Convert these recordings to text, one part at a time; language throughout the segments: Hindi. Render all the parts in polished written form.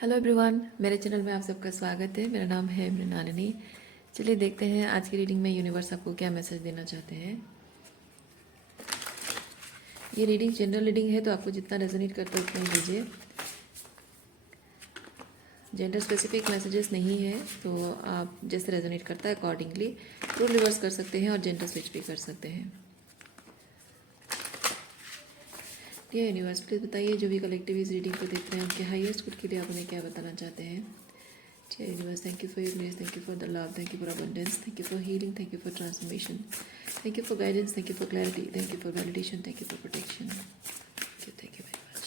हेलो एवरीवन, मेरे चैनल में आप सबका स्वागत है। मेरा नाम है मृणालिनी। चलिए देखते हैं आज की रीडिंग में यूनिवर्स आपको क्या मैसेज देना चाहते हैं। ये रीडिंग जनरल रीडिंग है, तो आपको जितना रेजोनेट करता है उतना ही लीजिए। जेंडर स्पेसिफिक मैसेजेस नहीं है, तो आप जैसे रेजोनेट करता है अकॉर्डिंगली रोल रिवर्स कर सकते हैं और जेंडर स्विच भी कर सकते हैं। ये यूनिवर्स प्लीज बताइए, जो भी कलेक्टिव इस रीडिंग को देख रहे हैं उनके हाईएस्ट गुड के लिए आप उन्हें क्या बताना चाहते हैं। Dear universe, thank you for your grace, thank you for the love, thank you for abundance, thank you for healing, thank you for transformation, thank you for guidance, thank you for clarity, thank you for validation, thank you for protection. Thank you very much.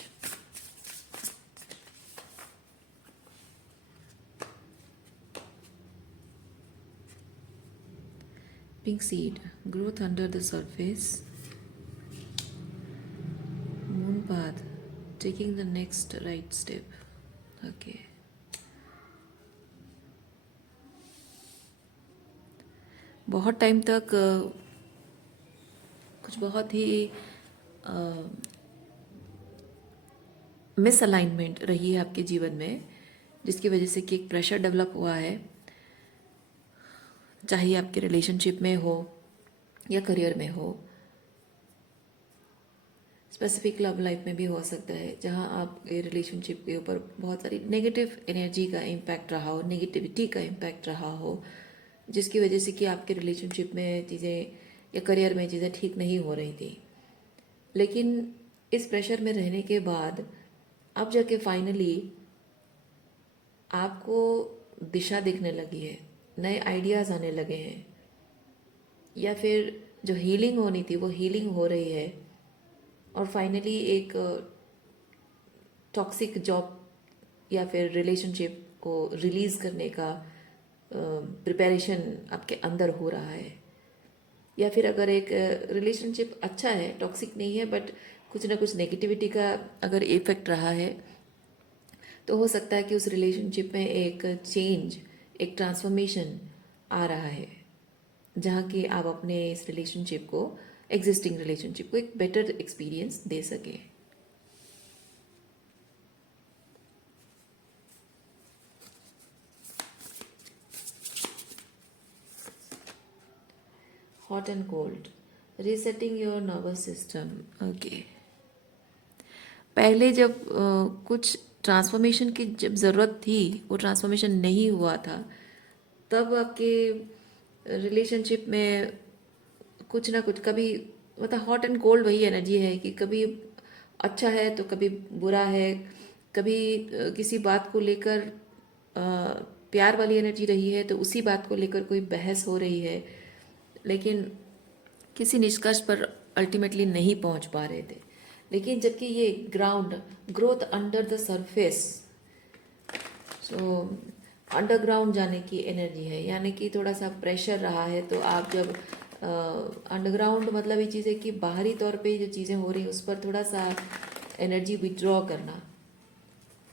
Pink seed, growth under the surface, moon path, taking the next right step. Okay. बहुत टाइम तक कुछ बहुत ही मिसअलाइनमेंट रही है आपके जीवन में, जिसकी वजह से कि एक प्रेशर डेवलप हुआ है, चाहे आपके रिलेशनशिप में हो या करियर में हो, स्पेसिफिक लव लाइफ में भी हो सकता है, जहां आपके रिलेशनशिप के ऊपर बहुत सारी नेगेटिव एनर्जी का इम्पैक्ट रहा हो, नेगेटिविटी का इम्पैक्ट रहा हो, जिसकी वजह से कि आपके रिलेशनशिप में चीज़ें या करियर में चीज़ें ठीक नहीं हो रही थी। लेकिन इस प्रेशर में रहने के बाद अब जाके फाइनली आपको दिशा दिखने लगी है, नए आइडियाज़ आने लगे हैं, या फिर जो हीलिंग होनी थी वो हीलिंग हो रही है, और फाइनली एक टॉक्सिक जॉब या फिर रिलेशनशिप को रिलीज करने का प्रिपरेशन आपके अंदर हो रहा है। या फिर अगर एक रिलेशनशिप अच्छा है, टॉक्सिक नहीं है, बट कुछ ना कुछ नेगेटिविटी का अगर इफेक्ट रहा है, तो हो सकता है कि उस रिलेशनशिप में एक चेंज, एक ट्रांसफॉर्मेशन आ रहा है, जहाँ कि आप अपने इस रिलेशनशिप को, एग्जिस्टिंग रिलेशनशिप को एक बेटर एक्सपीरियंस दे सके। Hot and cold, resetting your nervous system. Okay, पहले जब कुछ ट्रांसफॉर्मेशन की जब ज़रूरत थी, वो ट्रांसफॉर्मेशन नहीं हुआ था, तब आपके रिलेशनशिप में कुछ ना कुछ, कभी मतलब हॉट एंड कोल्ड वही एनर्जी है कि कभी अच्छा है तो कभी बुरा है, कभी किसी बात को लेकर प्यार वाली एनर्जी रही है तो उसी बात को लेकर कोई बहस हो रही है, लेकिन किसी निष्कर्ष पर अल्टीमेटली नहीं पहुंच पा रहे थे। लेकिन जबकि ये ground, growth under the surface, so underground जाने की एनर्जी है, यानी कि थोड़ा सा प्रेशर रहा है, तो आप जब अंडरग्राउंड मतलब ये चीज़ है कि बाहरी तौर पे जो चीज़ें हो रही हैं उस पर थोड़ा सा एनर्जी विड्रॉ करना,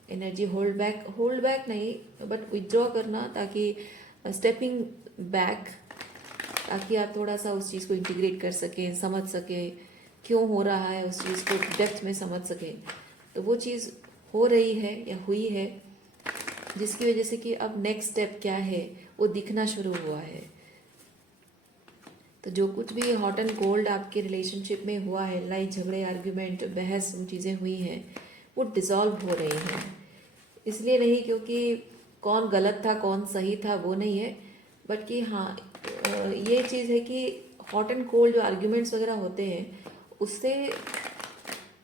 एनर्जी होल्ड बैक नहीं बट विड्रॉ करना, ताकि स्टेपिंग बैक, ताकि आप थोड़ा सा उस चीज़ को इंटीग्रेट कर सकें, समझ सकें क्यों हो रहा है, उस चीज़ को डेप्थ में समझ सकें। तो वो चीज़ हो रही है या हुई है, जिसकी वजह से कि अब नेक्स्ट स्टेप क्या है वो दिखना शुरू हुआ है। तो जो कुछ भी हॉट एंड कोल्ड आपके रिलेशनशिप में हुआ है, लड़ाई झगड़े, आर्ग्यूमेंट, बहस, वो चीज़ें हुई हैं, वो डिसॉल्व हो रही हैं। इसलिए नहीं क्योंकि कौन गलत था कौन सही था वो नहीं है, बट कि हाँ ये चीज़ है कि हॉट एंड कोल्ड जो आर्ग्यूमेंट्स वगैरह होते हैं, उससे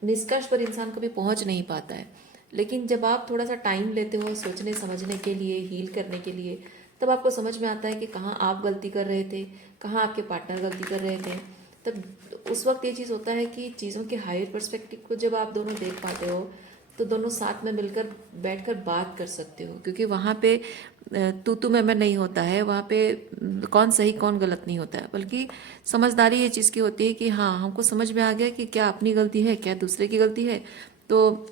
निष्कर्ष पर इंसान कभी पहुंच नहीं पाता है। लेकिन जब आप थोड़ा सा टाइम लेते हो सोचने समझने के लिए, हील करने के लिए, तब आपको समझ में आता है कि कहाँ आप गलती कर रहे थे, कहाँ आपके पार्टनर गलती कर रहे थे। तब उस वक्त ये चीज़ होता है कि चीज़ों के हायर पर्सपेक्टिव को जब आप दोनों देख पाते हो, तो दोनों साथ में मिलकर बैठकर बात कर सकते हो, क्योंकि वहाँ पे तू मैं नहीं होता है, वहाँ पे कौन सही कौन गलत नहीं होता है, बल्कि समझदारी ये चीज़ की होती है कि हाँ हमको समझ में आ गया कि क्या अपनी गलती है क्या दूसरे की गलती है। तो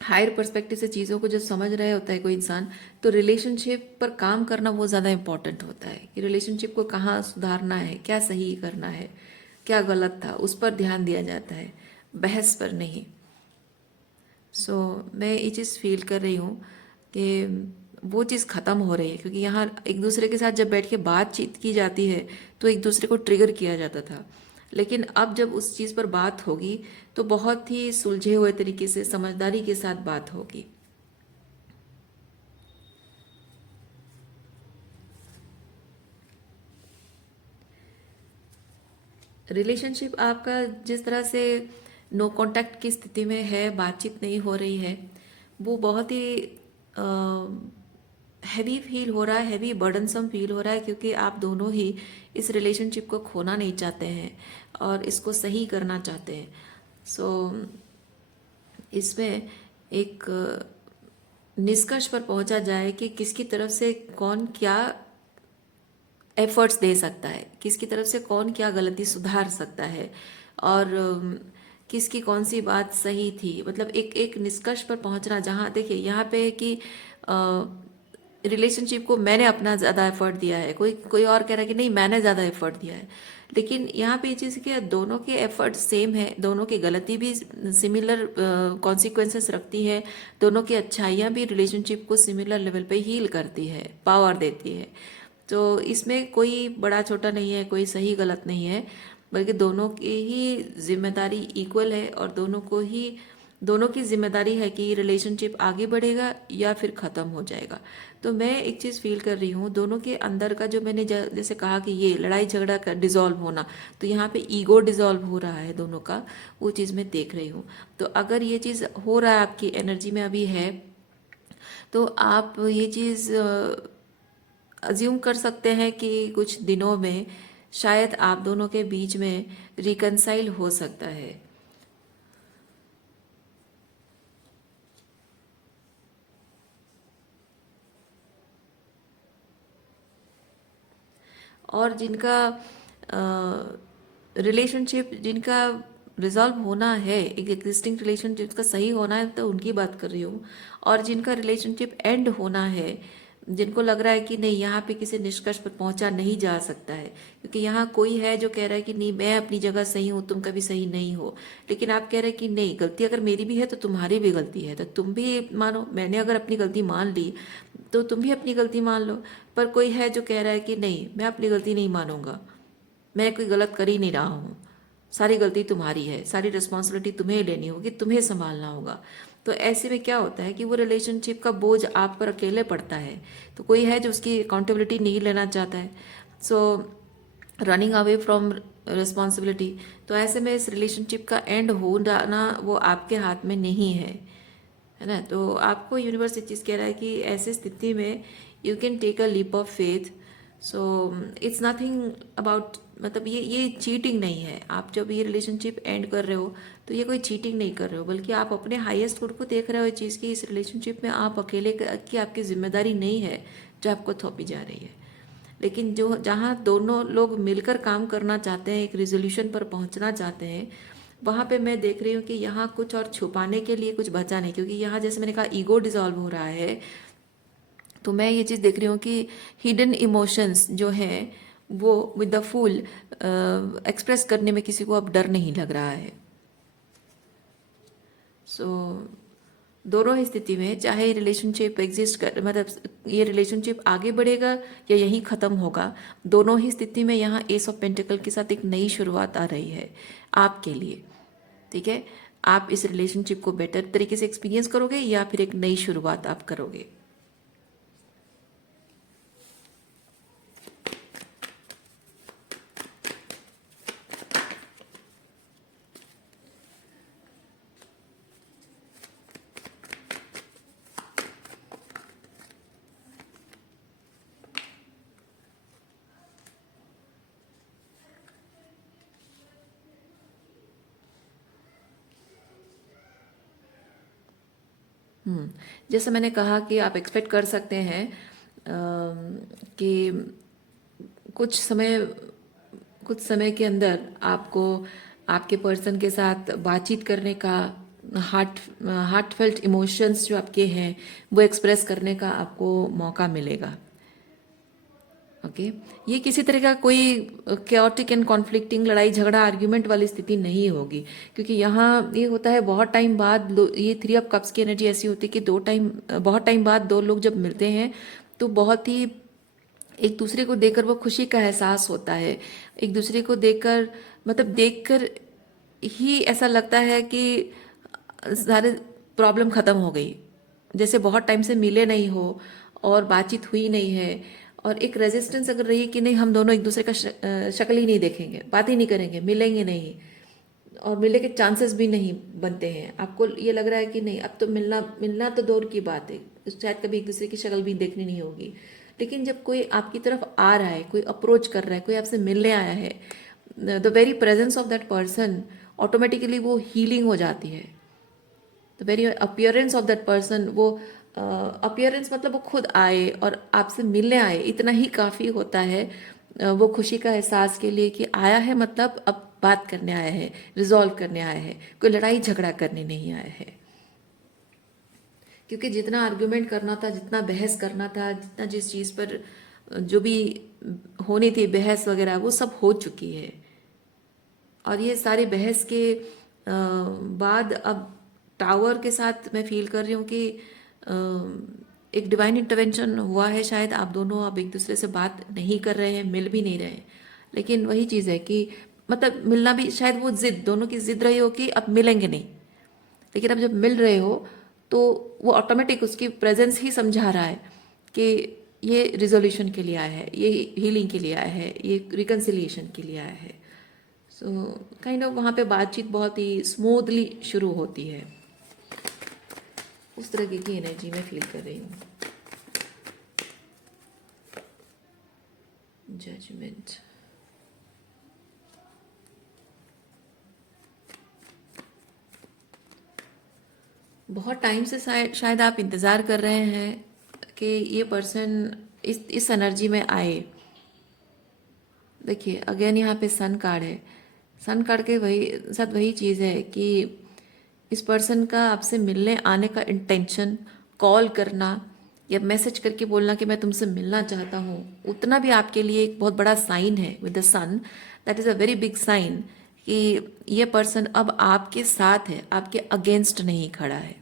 हायर पर्सपेक्टिव से चीज़ों को जब समझ रहे होता है कोई इंसान, तो रिलेशनशिप पर काम करना बहुत ज़्यादा इंपॉर्टेंट होता है कि रिलेशनशिप को कहाँ सुधारना है, क्या सही करना है, क्या गलत था, उस पर ध्यान दिया जाता है, बहस पर नहीं। मैं ये चीज़ फील कर रही हूँ कि वो चीज़ ख़त्म हो रही है, क्योंकि यहाँ एक दूसरे के साथ जब बैठ के बातचीत की जाती है तो एक दूसरे को ट्रिगर किया जाता था, लेकिन अब जब उस चीज़ पर बात होगी तो बहुत ही सुलझे हुए तरीके से समझदारी के साथ बात होगी। रिलेशनशिप आपका जिस तरह से नो कांटेक्ट की स्थिति में है, बातचीत नहीं हो रही है, वो बहुत ही हैवी फील हो रहा है, हैवी बर्डनसम फील हो रहा है, क्योंकि आप दोनों ही इस रिलेशनशिप को खोना नहीं चाहते हैं और इसको सही करना चाहते हैं। सो इसमें एक निष्कर्ष पर पहुंचा जाए कि किसकी तरफ से कौन क्या एफर्ट्स दे सकता है, किसकी तरफ से कौन क्या गलती सुधार सकता है, और किसकी कौन सी बात सही थी, मतलब एक एक निष्कर्ष पर पहुंचना। जहाँ देखिए यहाँ पे है कि रिलेशनशिप को मैंने अपना ज़्यादा एफर्ट दिया है, कोई कोई और कह रहा है कि नहीं मैंने ज़्यादा एफर्ट दिया है, लेकिन यहाँ पे ये चीज़ कि दोनों के एफर्ट सेम है, दोनों की गलती भी सिमिलर कॉन्सिक्वेंसेस रखती है, दोनों की अच्छाइयाँ भी रिलेशनशिप को सिमिलर लेवल पे हील करती है, पावर देती है। तो इसमें कोई बड़ा छोटा नहीं है, कोई सही गलत नहीं है, बल्कि दोनों की ही जिम्मेदारी इक्वल है, और दोनों की जिम्मेदारी है कि रिलेशनशिप आगे बढ़ेगा या फिर ख़त्म हो जाएगा। तो मैं एक चीज़ फील कर रही हूँ दोनों के अंदर का, जो मैंने जैसे कहा कि ये लड़ाई झगड़ा का डिज़ोल्व होना, तो यहाँ पे ईगो डिज़ोल्व हो रहा है दोनों का, वो चीज़ मैं देख रही हूँ। तो अगर ये चीज़ हो रहा है, आपकी एनर्जी में अभी है, तो आप ये चीज़ अज्यूम कर सकते हैं कि कुछ दिनों में शायद आप दोनों के बीच में रिकनसाइल हो सकता है। और जिनका रिलेशनशिप जिनका रिजॉल्व होना है, एक एग्जिस्टिंग रिलेशन जिसका सही होना है, तो उनकी बात कर रही हूँ। और जिनका रिलेशनशिप एंड होना है, जिनको लग रहा है कि नहीं यहाँ पे किसी निष्कर्ष पर पहुंचा नहीं जा सकता है, क्योंकि यहाँ कोई है जो कह रहा है कि नहीं मैं अपनी जगह सही हूँ, तुम कभी सही नहीं हो, लेकिन आप कह रहे हैं कि नहीं गलती अगर मेरी भी है तो तुम्हारी भी गलती है, तो तुम भी मानो, मैंने अगर अपनी गलती मान ली तो तुम भी अपनी गलती मान लो। पर कोई है जो कह रहा है कि नहीं मैं अपनी गलती नहीं मानूंगा, मैं कोई गलत कर ही नहीं रहा हूँ, सारी गलती तुम्हारी है, सारी रिस्पॉन्सिबिलिटी तुम्हें लेनी होगी, तुम्हें संभालना होगा। तो ऐसे में क्या होता है कि वो रिलेशनशिप का बोझ आप पर अकेले पड़ता है, तो कोई है जो उसकी अकाउंटेबिलिटी नहीं लेना चाहता है, सो रनिंग अवे फ्रॉम रिस्पॉन्सिबिलिटी। तो ऐसे में इस रिलेशनशिप का एंड हो जाना वो आपके हाथ में नहीं है ना। तो आपको यूनिवर्स ये चीज़ कह रहा है कि ऐसी स्थिति में you can take a leap of faith. So it's nothing about, मतलब ये चीटिंग नहीं है। आप जब ये रिलेशनशिप एंड कर रहे हो तो ये कोई चीटिंग नहीं कर रहे हो, बल्कि आप अपने हाईएस्ट गुड को देख रहे हो। इस चीज़ की इस रिलेशनशिप में आप अकेले की आपकी जिम्मेदारी नहीं है जो आपको थोपी जा रही है, लेकिन जो जहाँ दोनों लोग मिलकर काम करना चाहते हैं, एक रिजोल्यूशन पर पहुँचना चाहते हैं, वहाँ पे मैं देख रही हूँ कि यहाँ कुछ और छुपाने के लिए कुछ बचा नहीं, क्योंकि यहाँ जैसे मैंने कहा ईगो डिजॉल्व हो रहा है। तो मैं ये चीज़ देख रही हूँ कि हिडन इमोशंस जो हैं वो विद द फुल एक्सप्रेस करने में किसी को अब डर नहीं लग रहा है। सो दोनों ही स्थिति में चाहे रिलेशनशिप एग्जिस्ट कर, मतलब ये रिलेशनशिप आगे बढ़ेगा या यहीं ख़त्म होगा, दोनों ही स्थिति में यहाँ एस ऑफ पेंटिकल के साथ एक नई शुरुआत आ रही है आपके लिए। ठीक है, आप इस रिलेशनशिप को बेटर तरीके से एक्सपीरियंस करोगे या फिर एक नई शुरुआत आप करोगे। जैसे मैंने कहा कि आप एक्सपेक्ट कर सकते हैं कि कुछ समय कुछ समय के अंदर आपको आपके पर्सन के साथ बातचीत करने का, हार्ट फेल्ट इमोशंस जो आपके हैं वो एक्सप्रेस करने का आपको मौका मिलेगा। ओके। ये किसी तरह का कोई केओटिक एंड कॉन्फ्लिक्टिंग लड़ाई झगड़ा आर्ग्यूमेंट वाली स्थिति नहीं होगी, क्योंकि यहाँ ये होता है बहुत टाइम बाद ये 3 ऑफ कप्स की एनर्जी ऐसी होती है कि बहुत टाइम बाद दो लोग जब मिलते हैं तो बहुत ही एक दूसरे को देखकर वो खुशी का एहसास होता है। एक दूसरे को देखकर मतलब देखकर ही ऐसा लगता है कि सारे प्रॉब्लम ख़त्म हो गई, जैसे बहुत टाइम से मिले नहीं हो और बातचीत हुई नहीं है, और एक रेजिस्टेंस अगर रही कि नहीं हम दोनों एक दूसरे का शक्ल ही नहीं देखेंगे, बात ही नहीं करेंगे, मिलेंगे नहीं और मिलने के चांसेस भी नहीं बनते हैं, आपको ये लग रहा है कि नहीं अब तो मिलना मिलना तो दूर की बात है, शायद कभी एक दूसरे की शक्ल भी देखनी नहीं होगी। लेकिन जब कोई आपकी तरफ आ रहा है, कोई अप्रोच कर रहा है, कोई आपसे मिलने आया है, the very presence of that person automatically वो हीलिंग हो जाती है। The very appearance of that person, वो अपियरेंस मतलब वो खुद आए और आपसे मिलने आए, इतना ही काफ़ी होता है वो खुशी का एहसास के लिए कि आया है, मतलब अब बात करने आया है, रिजॉल्व करने आया है, कोई लड़ाई झगड़ा करने नहीं आया है। क्योंकि जितना आर्ग्यूमेंट करना था, जितना बहस करना था, जितना जिस चीज़ पर जो भी होनी थी बहस वगैरह, वो सब हो चुकी है। और ये सारी बहस के बाद अब टावर के साथ मैं फील कर रही हूँ कि एक डिवाइन इंटरवेंशन हुआ है। शायद आप दोनों अब एक दूसरे से बात नहीं कर रहे हैं, मिल भी नहीं रहे हैं, लेकिन वही चीज़ है कि मतलब मिलना भी शायद वो जिद, दोनों की जिद रही हो कि अब मिलेंगे नहीं, लेकिन अब जब मिल रहे हो तो वो ऑटोमेटिक उसकी प्रेजेंस ही समझा रहा है कि ये रिजोल्यूशन के लिए आया है, ये हीलिंग के लिए आया है, ये रिकन्सिलिएशन के लिए आया है। सो काइंड ऑफ वहाँ पे बातचीत बहुत ही स्मूथली शुरू होती है। उस तरह की एनर्जी मैं फील कर रही हूँ। जजमेंट, बहुत टाइम से शायद आप इंतज़ार कर रहे हैं कि ये पर्सन इस एनर्जी में आए। देखिए अगेन यहाँ पे सन कार्ड है, सन कार्ड के वही चीज़ है कि इस पर्सन का आपसे मिलने आने का इंटेंशन, कॉल करना या मैसेज करके बोलना कि मैं तुमसे मिलना चाहता हूँ, उतना भी आपके लिए एक बहुत बड़ा साइन है with the sun. That is a very big sign कि ये पर्सन अब आपके साथ है, आपके अगेंस्ट नहीं खड़ा है।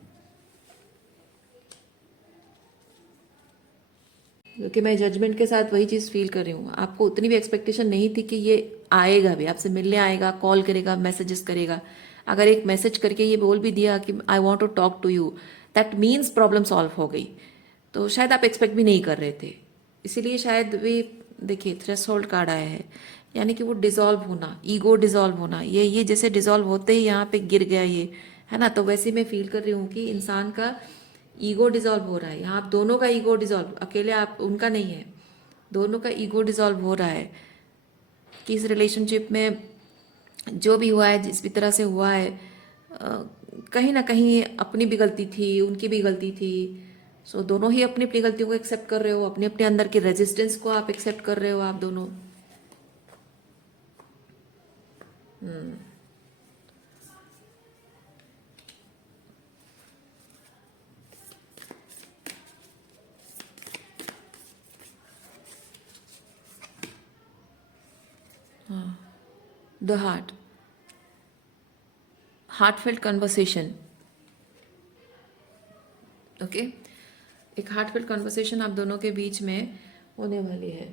क्योंकि मैं जजमेंट के साथ वही चीज़ फील कर रही हूँ, आपको उतनी भी एक्सपेक्टेशन नहीं थी कि ये आएगा भी, आपसे मिलने आएगा, कॉल करेगा, मैसेजेस करेगा। अगर एक मैसेज करके ये बोल भी दिया कि I want to talk to you, that means problem solve हो गई। तो शायद आप एक्सपेक्ट भी नहीं कर रहे थे, इसीलिए शायद वे देखिए थ्रेशोल्ड कार्ड आया है, यानी कि वो डिज़ोल्व होना, ईगो डिज़ोल्व होना, ये जैसे डिज़ोल्व होते ही यहाँ पे गिर गया ये, है ना। तो वैसे मैं फील कर रही हूँ कि इंसान का ईगो डिज़ोल्व हो रहा है, यहाँ आप दोनों का ईगो डिज़ोल्व, अकेले आप उनका नहीं है, दोनों का ईगो डिज़ोल्व हो रहा है कि इस रिलेशनशिप में जो भी हुआ है, जिस भी तरह से हुआ है, कहीं ना कहीं अपनी भी गलती थी, उनकी भी गलती थी। सो दोनों ही अपनी अपनी गलतियों को एक्सेप्ट कर रहे हो, अपने अपने अंदर के रेजिस्टेंस को आप एक्सेप्ट कर रहे हो, आप दोनों। The heartfelt conversation, okay. एक हार्टफेल्ट कन्वर्सेशन आप दोनों के बीच में होने वाली है।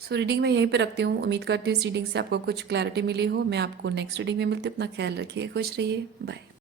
सो रीडिंग मैं यहीं पे रखती हूँ। उम्मीद करती हूँ इस रीडिंग से आपको कुछ क्लैरिटी मिली हो। मैं आपको नेक्स्ट रीडिंग में मिलती हूँ। अपना ख्याल रखिए, खुश रहिए, बाय।